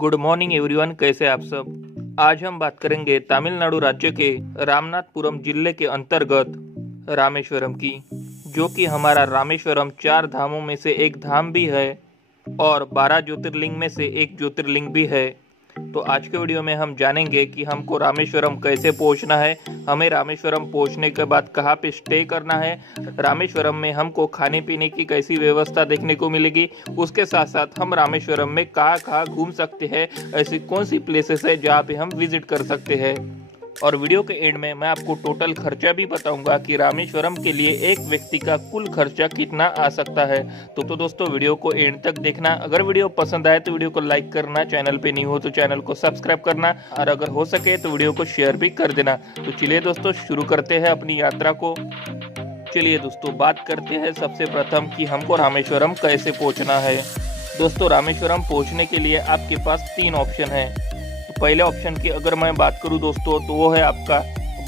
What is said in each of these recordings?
Good morning everyone, कैसे आप सब। आज हम बात करेंगे तमिलनाडु राज्य के रामनाथपुरम जिले के अंतर्गत रामेश्वरम की, जो कि हमारा रामेश्वरम 4 धामों में से एक धाम भी है और 12 ज्योतिर्लिंग में से एक ज्योतिर्लिंग भी है। तो आज के वीडियो में हम जानेंगे कि हमको रामेश्वरम कैसे पहुंचना है, हमें रामेश्वरम पहुंचने के बाद कहां पे स्टे करना है, रामेश्वरम में हमको खाने पीने की कैसी व्यवस्था देखने को मिलेगी, उसके साथ साथ हम रामेश्वरम में कहां घूम सकते हैं, ऐसी कौन सी प्लेसेस है जहां पे हम विजिट कर सकते हैं। और वीडियो के एंड में मैं आपको टोटल खर्चा भी बताऊंगा कि रामेश्वरम के लिए एक व्यक्ति का कुल खर्चा कितना आ सकता है। तो दोस्तों वीडियो को एंड तक देखना। अगर वीडियो पसंद आए तो वीडियो को लाइक करना, चैनल पे नहीं हो तो चैनल को सब्सक्राइब करना और अगर हो सके तो वीडियो को शेयर भी कर देना। तो चलिए दोस्तों शुरू करते हैं अपनी यात्रा को। चलिए दोस्तों बात करते हैं सबसे प्रथम कि हमको रामेश्वरम कैसे पहुँचना है। दोस्तों रामेश्वरम पहुँचने के लिए आपके पास 3 ऑप्शन है। पहले ऑप्शन की अगर मैं बात करूं दोस्तों तो वो है आपका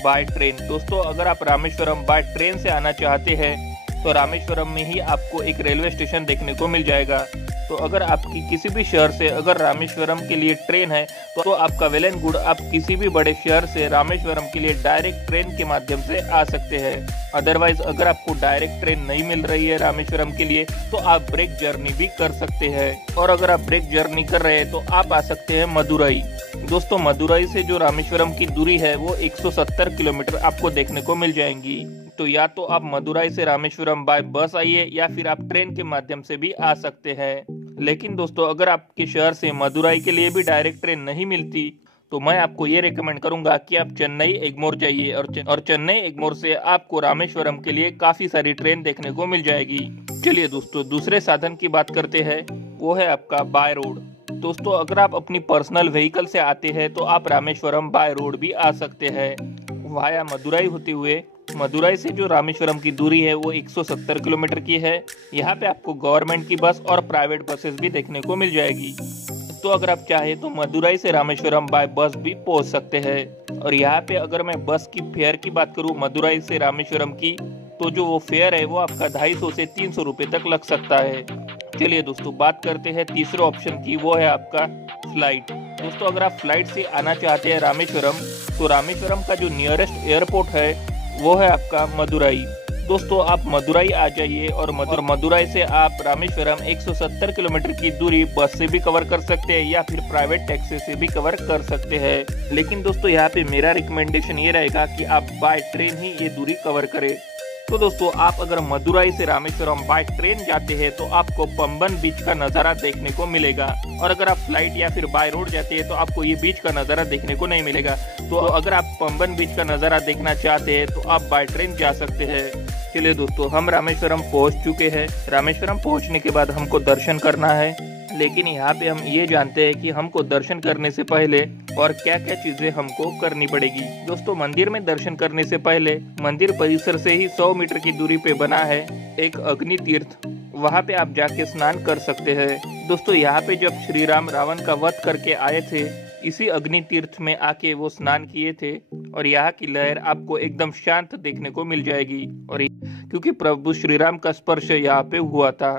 बाय ट्रेन। दोस्तों अगर आप रामेश्वरम बाय ट्रेन से आना चाहते हैं तो रामेश्वरम में ही आपको एक रेलवे स्टेशन देखने को मिल जाएगा। तो अगर आपकी किसी भी शहर से अगर रामेश्वरम के लिए ट्रेन है तो आपका वेल एंड गुड, आप किसी भी बड़े शहर से रामेश्वरम के लिए डायरेक्ट ट्रेन के माध्यम से आ सकते हैं। अदरवाइज अगर आपको डायरेक्ट ट्रेन नहीं मिल रही है रामेश्वरम के लिए तो आप ब्रेक जर्नी भी कर सकते हैं। और अगर आप ब्रेक जर्नी कर रहे हैं तो आप आ सकते हैं मदुरई। दोस्तों मदुरई से जो रामेश्वरम की दूरी है वो 170 किलोमीटर आपको देखने को मिल जाएंगी। तो या तो आप मदुरई से रामेश्वरम बाय बस आइए या फिर आप ट्रेन के माध्यम से भी आ सकते हैं। लेकिन दोस्तों अगर आपके शहर से मदुरई के लिए भी डायरेक्ट ट्रेन नहीं मिलती तो मैं आपको ये रेकमेंड करूंगा कि आप चेन्नई एग्मोर जाइए और चेन्नई एग्मोर से आपको रामेश्वरम के लिए काफी सारी ट्रेन देखने को मिल जाएगी। चलिए दोस्तों दूसरे साधन की बात करते हैं, वो है आपका बाय रोड। दोस्तों अगर आप अपनी पर्सनल व्हीकल से आते हैं तो आप रामेश्वरम बाय रोड भी आ सकते हैं वाया मदुरई होते हुए। मदुरई से जो रामेश्वरम की दूरी है वो 170 किलोमीटर की है। यहाँ पे आपको गवर्नमेंट की बस और प्राइवेट बसेस भी देखने को मिल जाएगी। तो अगर आप चाहे तो मदुरई से रामेश्वरम बाय बस भी पहुंच सकते हैं। और यहाँ पे अगर मैं बस की फेयर की बात करूँ मदुरई से रामेश्वरम की, तो जो वो फेयर है वो आपका 250 से 300 रुपए तक लग सकता है। चलिए दोस्तों बात करते हैं तीसरे ऑप्शन की, वो है आपका फ्लाइट। दोस्तों अगर आप फ्लाइट से आना चाहते हैं रामेश्वरम तो रामेश्वरम का जो नियरेस्ट एयरपोर्ट है वो है आपका मदुरई। दोस्तों आप मदुरई आ जाइए और मदुरई से आप रामेश्वरम 170 किलोमीटर की दूरी बस से भी कवर कर सकते हैं या फिर प्राइवेट टैक्सी से भी कवर कर सकते हैं। लेकिन दोस्तों यहाँ पे मेरा रिकमेंडेशन ये रहेगा कि आप बाय ट्रेन ही ये दूरी कवर करें। तो दोस्तों आप अगर मदुरई से रामेश्वरम बाय ट्रेन जाते हैं तो आपको पंबन बीच का नज़ारा देखने को मिलेगा। और अगर आप फ्लाइट या फिर बाय रोड जाते हैं तो आपको ये बीच का नज़ारा देखने को नहीं मिलेगा। तो अगर आप पंबन बीच का नज़ारा देखना चाहते हैं तो आप बाय ट्रेन जा सकते हैं। चलिए दोस्तों हम रामेश्वरम पहुंच चुके हैं। रामेश्वरम पहुंचने के बाद हमको दर्शन करना है, लेकिन यहाँ पे हम ये जानते हैं कि हमको दर्शन करने से पहले और क्या क्या चीजें हमको करनी पड़ेगी। दोस्तों मंदिर में दर्शन करने से पहले मंदिर परिसर से ही 100 मीटर की दूरी पे बना है एक अग्नि तीर्थ, वहाँ पे आप जाके स्नान कर सकते हैं। दोस्तों यहाँ पे जब श्री राम रावण का वध करके आए थे इसी अग्नि तीर्थ में आके वो स्नान किए थे और यहाँ की लहर आपको एकदम शांत देखने को मिल जाएगी। और क्योंकि प्रभु श्री राम का स्पर्श यहाँ पे हुआ था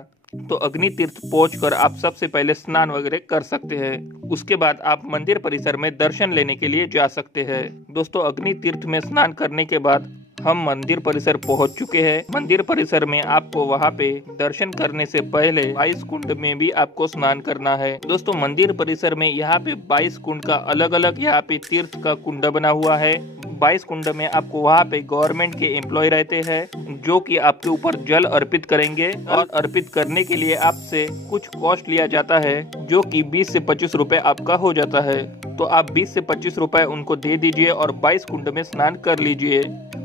तो अग्नि तीर्थ पहुंचकर आप सबसे पहले स्नान वगैरह कर सकते हैं। उसके बाद आप मंदिर परिसर में दर्शन लेने के लिए जा सकते हैं। दोस्तों अग्नि तीर्थ में स्नान करने के बाद हम मंदिर परिसर पहुंच चुके हैं। मंदिर परिसर में आपको वहां पे दर्शन करने से पहले 22 कुंड में भी आपको स्नान करना है। दोस्तों मंदिर परिसर में यहाँ पे 22 कुंड का अलग अलग यहाँ पे तीर्थ का कुंड बना हुआ है। 22 कुंड में आपको वहाँ पे गवर्नमेंट के एम्प्लॉय रहते हैं जो कि आपके ऊपर जल अर्पित करेंगे और अर्पित करने के लिए आपसे कुछ कॉस्ट लिया जाता है जो कि 20 से 25 रुपए आपका हो जाता है। तो आप 20 से 25 रुपए उनको दे दीजिए और 22 कुंड में स्नान कर लीजिए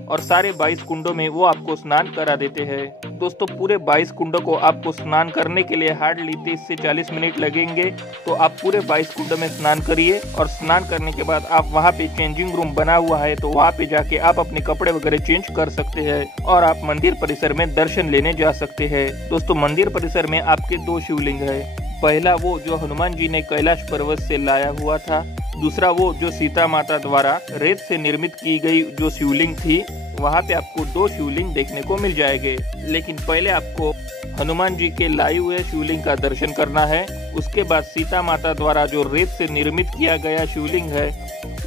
और सारे 22 कुंडों में वो आपको स्नान करा देते हैं। दोस्तों पूरे 22 कुंडों को आपको स्नान करने के लिए हार्डली 30 से 40 मिनट लगेंगे। तो आप पूरे 22 कुंडों में स्नान करिए और स्नान करने के बाद आप वहाँ पे चेंजिंग रूम बना हुआ है तो वहाँ पे जाके आप अपने कपड़े वगैरह चेंज कर सकते हैं और आप मंदिर परिसर में दर्शन लेने जा सकते हैं। दोस्तों मंदिर परिसर में आपके 2 शिवलिंग है। पहला वो जो हनुमान जी ने कैलाश पर्वत से लाया हुआ था, दूसरा वो जो सीता माता द्वारा रेत से निर्मित की गई जो शिवलिंग थी। वहाँ पे आपको 2 शिवलिंग देखने को मिल जाएंगे। लेकिन पहले आपको हनुमान जी के लाए हुए शिवलिंग का दर्शन करना है। उसके बाद सीता माता द्वारा जो रेत से निर्मित किया गया शिवलिंग है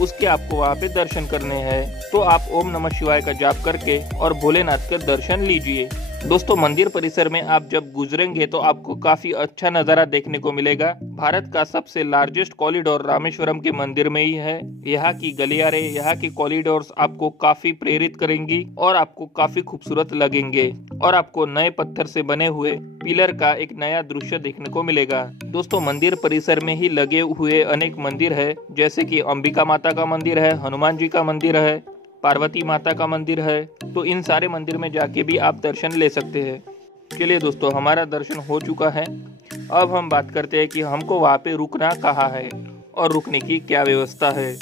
उसके आपको वहाँ पे दर्शन करने हैं। तो आप ओम नमः शिवाय का जाप करके और भोलेनाथ के दर्शन लीजिए। दोस्तों, मंदिर परिसर में आप जब गुजरेंगे तो आपको काफी अच्छा नजारा देखने को मिलेगा। भारत का सबसे लार्जेस्ट कॉरिडोर रामेश्वरम के मंदिर में ही है। यहाँ की गलियारे, यहाँ की कॉरिडोर्स आपको काफी प्रेरित करेंगी और आपको काफी खूबसूरत लगेंगे और आपको नए पत्थर से बने हुए पिलर का एक नया दृश्य देखने को मिलेगा। दोस्तों, मंदिर परिसर में ही लगे हुए अनेक मंदिर है, जैसे कि अंबिका माता का मंदिर है, हनुमान जी का मंदिर है, पार्वती माता का मंदिर है। तो इन सारे मंदिर में जाके भी आप दर्शन ले सकते हैं। चलिए दोस्तों, हमारा दर्शन हो चुका है। अब हम बात करते हैं कि हमको वहाँ पे रुकना कहाँ है और रुकने की क्या व्यवस्था है।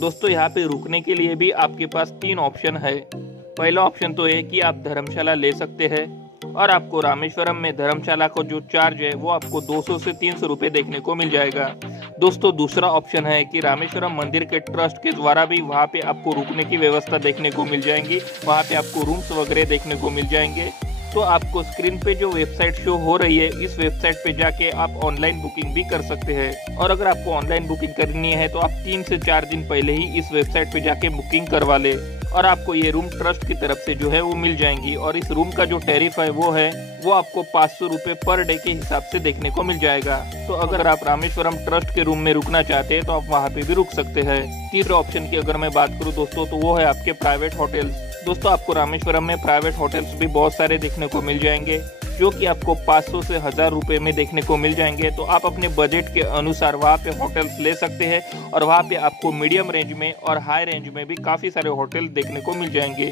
दोस्तों, यहाँ पे रुकने के लिए भी आपके पास 3 ऑप्शन है। पहला ऑप्शन तो है कि आप धर्मशाला ले सकते हैं और आपको रामेश्वरम में धर्मशाला को जो चार्ज है वो आपको 200 से 300 रुपए देखने को मिल जाएगा। दोस्तों, दूसरा ऑप्शन है कि रामेश्वरम मंदिर के ट्रस्ट के द्वारा भी वहाँ पे आपको रुकने की व्यवस्था देखने को मिल जाएंगी। वहाँ पे आपको रूम्स वगैरह देखने को मिल जाएंगे। तो आपको स्क्रीन पे जो वेबसाइट शो हो रही है, इस वेबसाइट पे जाके आप ऑनलाइन बुकिंग भी कर सकते हैं। और अगर आपको ऑनलाइन बुकिंग करनी है तो आप 3 से 4 दिन पहले ही इस वेबसाइट पे जाके बुकिंग करवा ले और आपको ये रूम ट्रस्ट की तरफ से जो है वो मिल जाएंगी। और इस रूम का जो टैरिफ है वो आपको 500 रुपए पर डे के हिसाब से देखने को मिल जाएगा। तो अगर आप रामेश्वरम ट्रस्ट के रूम में रुकना चाहते हैं तो आप वहाँ पे भी रुक सकते हैं। तीसरे ऑप्शन की अगर मैं बात करूँ दोस्तों, तो वो है आपके प्राइवेट होटल्स। दोस्तों, आपको रामेश्वरम में प्राइवेट होटल्स भी बहुत सारे देखने को मिल जाएंगे, जो कि आपको 500 से 1000 रुपए में देखने को मिल जाएंगे। तो आप अपने बजट के अनुसार वहाँ पे होटल्स ले सकते हैं और वहाँ पे आपको मीडियम रेंज में और हाई रेंज में भी काफी सारे होटल देखने को मिल जाएंगे।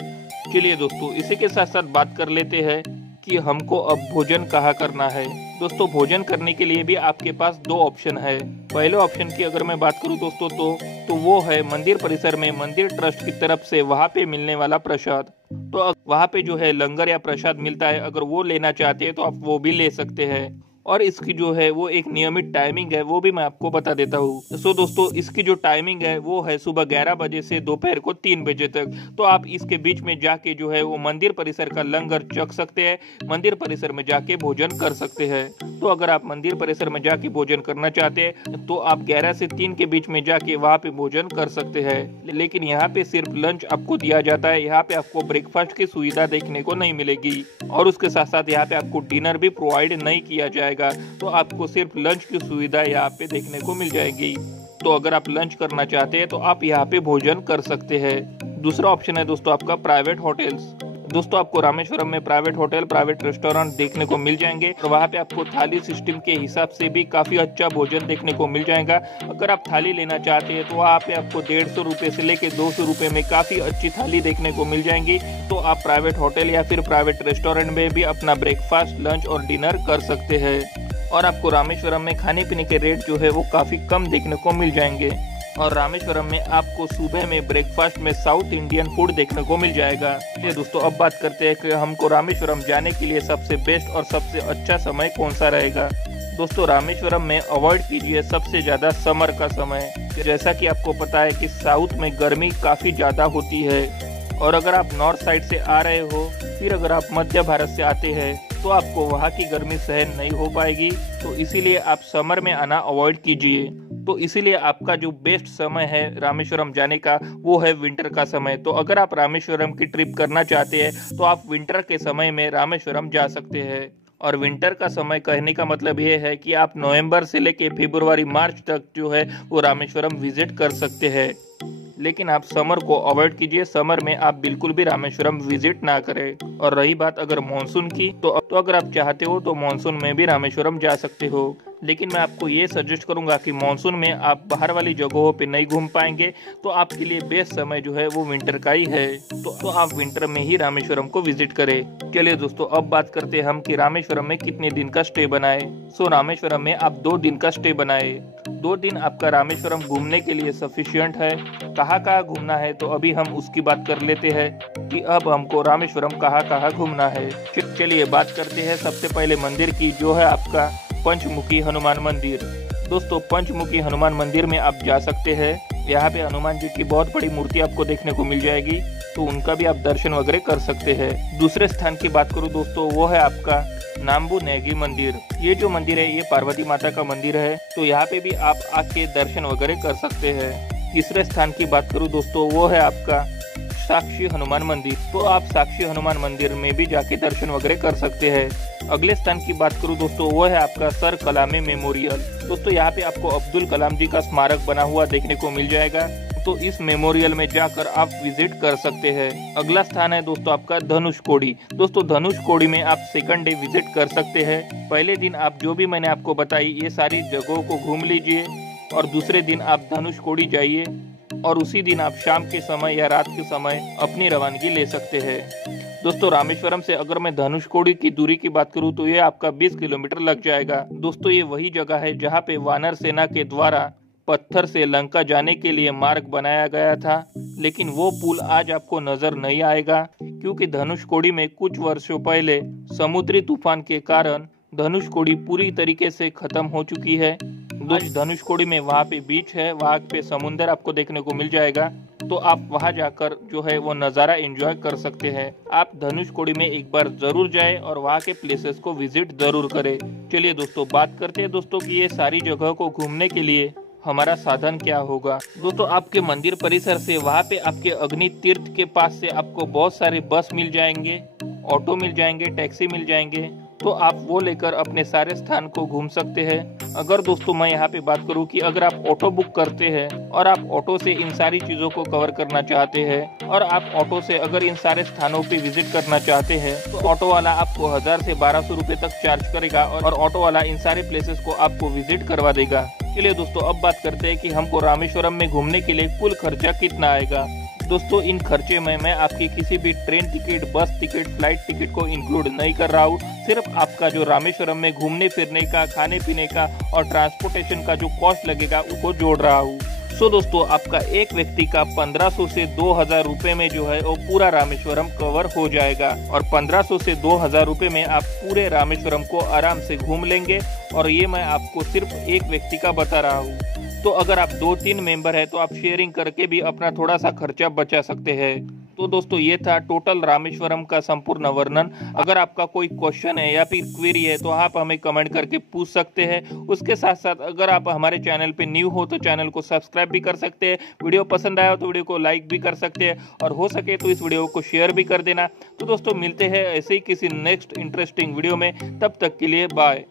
चलिए दोस्तों, इसी के साथ साथ बात कर लेते हैं कि हमको अब भोजन कहाँ करना है। दोस्तों, भोजन करने के लिए भी आपके पास 2 ऑप्शन है। पहले ऑप्शन की अगर मैं बात करूँ दोस्तों तो वो है मंदिर परिसर में मंदिर ट्रस्ट की तरफ से वहाँ पे मिलने वाला प्रसाद। तो वहाँ पे जो है लंगर या प्रसाद मिलता है, अगर वो लेना चाहते हैं तो आप वो भी ले सकते हैं। और इसकी जो है वो एक नियमित टाइमिंग है, वो भी मैं आपको बता देता हूँ। सो दोस्तों, इसकी जो टाइमिंग है वो है सुबह 11 बजे से दोपहर को 3 बजे तक। तो आप इसके बीच में जाके जो है वो मंदिर परिसर का लंगर चख सकते हैं, मंदिर परिसर में जाके भोजन कर सकते हैं। तो अगर आप मंदिर परिसर में जाके भोजन करना चाहते हैं तो आप 11 से 3 के बीच में जाके वहाँ पे भोजन कर सकते हैं। लेकिन यहाँ पे सिर्फ लंच आपको दिया जाता है, यहाँ पे आपको ब्रेकफास्ट की सुविधा देखने को नहीं मिलेगी। और उसके साथ साथ यहाँ पे आपको डिनर भी प्रोवाइड नहीं किया जाएगा। तो आपको सिर्फ लंच की सुविधा यहाँ पे देखने को मिल जाएगी। तो अगर आप लंच करना चाहते हैं तो आप यहाँ पे भोजन कर सकते हैं। दूसरा ऑप्शन है दोस्तों आपका प्राइवेट होटल्स। दोस्तों, आपको रामेश्वरम में प्राइवेट होटल, प्राइवेट रेस्टोरेंट देखने को मिल जाएंगे और वहाँ पे आपको थाली सिस्टम के हिसाब से भी काफी अच्छा भोजन देखने को मिल जाएगा। अगर आप थाली लेना चाहते हैं तो वहाँ पे आपको 150 रुपए से लेके 200 रुपए में काफी अच्छी थाली देखने को मिल जाएंगी। तो आप प्राइवेट होटल या फिर प्राइवेट रेस्टोरेंट में भी अपना ब्रेकफास्ट, लंच और डिनर कर सकते हैं। और आपको रामेश्वरम में खाने पीने के रेट जो है वो काफी कम देखने को मिल जाएंगे। और रामेश्वरम में आपको सुबह में ब्रेकफास्ट में साउथ इंडियन फूड देखने को मिल जाएगा। चलिए दोस्तों, अब बात करते हैं कि हमको रामेश्वरम जाने के लिए सबसे बेस्ट और सबसे अच्छा समय कौन सा रहेगा। दोस्तों, रामेश्वरम में अवॉइड कीजिए सबसे ज्यादा समर का समय। जैसा कि आपको पता है कि साउथ में गर्मी काफी ज्यादा होती है और अगर आप नॉर्थ साइड से आ रहे हो, फिर अगर आप मध्य भारत से आते हैं तो आपको वहाँ की गर्मी सहन नहीं हो पाएगी। तो इसीलिए आप समर में आना अवॉइड कीजिए। तो इसीलिए आपका जो बेस्ट समय है रामेश्वरम जाने का वो है विंटर का समय। तो अगर आप रामेश्वरम की ट्रिप करना चाहते हैं तो आप विंटर के समय में रामेश्वरम जा सकते हैं। और विंटर का समय कहने का मतलब ये है कि आप नवंबर से लेके फरवरी मार्च तक जो है वो रामेश्वरम विजिट कर सकते हैं। लेकिन आप समर को अवॉइड कीजिए, समर में आप बिल्कुल भी रामेश्वरम विजिट ना करें। और रही बात अगर मानसून की तो अगर आप चाहते हो तो मानसून में भी रामेश्वरम जा सकते हो। लेकिन मैं आपको ये सजेस्ट करूंगा कि मानसून में आप बाहर वाली जगहों पे नहीं घूम पाएंगे। तो आपके लिए बेस्ट समय जो है वो विंटर का ही है। तो आप विंटर में ही रामेश्वरम को विजिट करें। चलिए दोस्तों, अब बात करते हैं हम कि रामेश्वरम में कितने दिन का स्टे बनाए। रामेश्वरम में आप 2 दिन का स्टे बनाए। 2 दिन आपका रामेश्वरम घूमने के लिए सफिशिएंट है। कहाँ घूमना है तो अभी हम उसकी बात कर लेते हैं कि अब हमको रामेश्वरम कहाँ घूमना है। चलिए बात करते हैं सबसे पहले मंदिर की, जो है आपका पंचमुखी हनुमान मंदिर। दोस्तों, पंचमुखी हनुमान मंदिर में आप जा सकते हैं। यहाँ पे हनुमान जी की बहुत बड़ी मूर्ति आपको देखने को मिल जाएगी, तो उनका भी आप दर्शन वगैरह कर सकते हैं। दूसरे स्थान की बात करूँ दोस्तों, वो है आपका नाम्बू नैगी मंदिर। ये जो मंदिर है ये पार्वती माता का मंदिर है, तो यहाँ पे भी आप आके दर्शन वगैरह कर सकते हैं। तीसरे स्थान की बात करूँ दोस्तों, वो है आपका साक्षी हनुमान मंदिर। तो आप साक्षी हनुमान मंदिर में भी जाके दर्शन वगैरह कर सकते हैं। अगले स्थान की बात करूँ दोस्तों, वो है आपका सर कलामी मेमोरियल। दोस्तों यहाँ पे आपको अब्दुल कलाम जी का स्मारक बना हुआ देखने को मिल जाएगा, तो इस मेमोरियल में जाकर आप विजिट कर सकते हैं। अगला स्थान है दोस्तों आपका धनुषकोडी। दोस्तों धनुषकोडी में आप सेकंड डे विजिट कर सकते हैं। पहले दिन आप जो भी मैंने आपको बताई ये सारी जगहों को घूम लीजिए, और दूसरे दिन आप धनुषकोडी जाइए, और उसी दिन आप शाम के समय या रात के समय अपनी रवानगी ले सकते हैं। दोस्तों रामेश्वरम से अगर मैं धनुषकोडी की दूरी की बात करूं तो ये आपका 20 किलोमीटर लग जाएगा। दोस्तों ये वही जगह है जहां पे वानर सेना के द्वारा पत्थर से लंका जाने के लिए मार्ग बनाया गया था, लेकिन वो पुल आज आपको नजर नहीं आएगा, क्योंकि धनुषकोडी में कुछ वर्षों पहले समुद्री तूफान के कारण धनुषकोडी पूरी तरीके से खत्म हो चुकी है। धनुषकोडी में वहाँ पे बीच है, वहाँ पे समुंदर आपको देखने को मिल जाएगा, तो आप वहाँ जाकर जो है वो नज़ारा एंजॉय कर सकते हैं। आप धनुषकोडी में एक बार जरूर जाएं और वहाँ के प्लेसेस को विजिट जरूर करें। चलिए दोस्तों बात करते हैं दोस्तों कि ये सारी जगह को घूमने के लिए हमारा साधन क्या होगा। दोस्तों आपके मंदिर परिसर से वहाँ पे आपके अग्नि तीर्थ के पास से आपको बहुत सारे बस मिल जाएंगे, ऑटो मिल जाएंगे, टैक्सी मिल जाएंगे, तो आप वो लेकर अपने सारे स्थान को घूम सकते हैं। अगर दोस्तों मैं यहाँ पे बात करूँ कि अगर आप ऑटो बुक करते हैं और आप ऑटो से इन सारी चीज़ों को कवर करना चाहते हैं, और आप ऑटो से अगर इन सारे स्थानों पे विजिट करना चाहते हैं, तो ऑटो वाला आपको 1000 से 1200 रुपये तक चार्ज करेगा, और ऑटो वाला इन सारे प्लेसेस को आपको विजिट करवा देगा। चलिए दोस्तों अब बात करते हैं कि हमको रामेश्वरम में घूमने के लिए कुल खर्चा कितना आएगा। दोस्तों इन खर्चे में मैं आपकी किसी भी ट्रेन टिकट, बस टिकट, फ्लाइट टिकट को इंक्लूड नहीं कर रहा हूँ। सिर्फ आपका जो रामेश्वरम में घूमने फिरने का, खाने पीने का और ट्रांसपोर्टेशन का जो कॉस्ट लगेगा उसको जोड़ रहा हूँ। सो दोस्तों आपका एक व्यक्ति का 1500 से 2000 रुपये में जो है वो पूरा रामेश्वरम कवर हो जाएगा, और 1500 से 2000 रुपये में आप पूरे रामेश्वरम को आराम से घूम लेंगे। और ये मैं आपको सिर्फ एक व्यक्ति का बता रहा हूँ। तो अगर आप 2-3 मेंबर हैं तो आप शेयरिंग करके भी अपना थोड़ा सा खर्चा बचा सकते हैं। तो दोस्तों ये था टोटल रामेश्वरम का संपूर्ण वर्णन। अगर आपका कोई क्वेश्चन है या फिर क्वेरी है तो आप हमें कमेंट करके पूछ सकते हैं। उसके साथ साथ अगर आप हमारे चैनल पे न्यू हो तो चैनल को सब्सक्राइब भी कर सकते हैं। वीडियो पसंद आया तो वीडियो को लाइक भी कर सकते हैं, और हो सके तो इस वीडियो को शेयर भी कर देना। तो दोस्तों मिलते हैं ऐसे ही किसी नेक्स्ट इंटरेस्टिंग वीडियो में, तब तक के लिए बाय।